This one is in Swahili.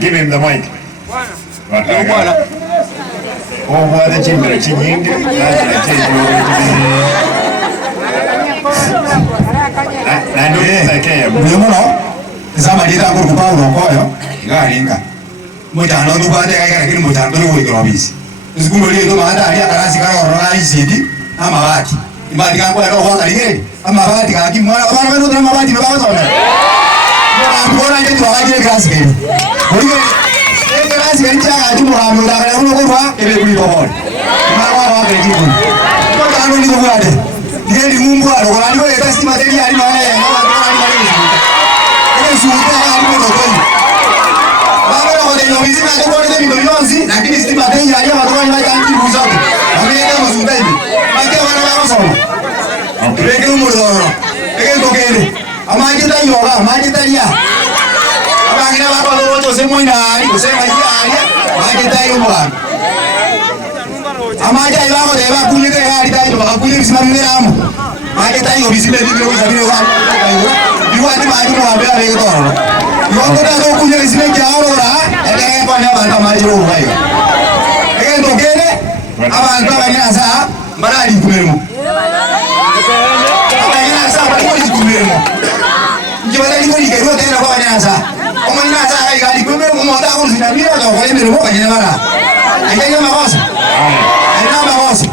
Give him the mic. Bwana. Oh, bwana chimbira chinyingi. Na ndio yake. Mlimono. Zama lita ko kupaulo koyo. Ngaringa. Mutano ndubande kaya lakini mutano ni wiko obisi. Sikundo lile ndo maana ali akarasi kana orona isidi ama bati. Imadi kangu ya roho ngaliye ama bati kaki mwana bana bana ndo mabati ndo baba zona. Mbona nje tuwaje kasi gani? Olige kasi gani cha ati muhamu da kana uno kwa ebe kuli bohon. Mama wa gani kun. Kwa kanu ni ngwade. Ngeli Mungu alokora ni wewe testi materi ali maana ya mama ndo ali mali. Ile suuta ali ndo kweli. Baba wa ndio mizima ndio kwa ndio yonzi lakini stima materi ali watu wani maji kuzote. Ameka masuuta hivi. Makia wana wao sawa. Mpeleke umudoro. Ege tokele. Amaji tayoga, amaji talia. Abangina baba rojo semo inari, kusema hiya, amaji tayoga. Amaji ayaba ko deba kulike hari tayo, bakuli bisimamiramu. Amaji tayo bisime bibiro sabine wa. Biwati maji mo abe ale ko. Yoko da ko kulike bisime jawo ra, ege ko na banta maji ro bayo. Ege tokele, abanta banya sa, marali kumemo. Abanya sa bakuli kumemo. Jibala ni kuli kero tena kwa nyanza. Kama nyanza hai kali kumbe mmoja kwa zinabira kwa kwa mbele kwa nyama. Aidha makosa. Aidha makosa.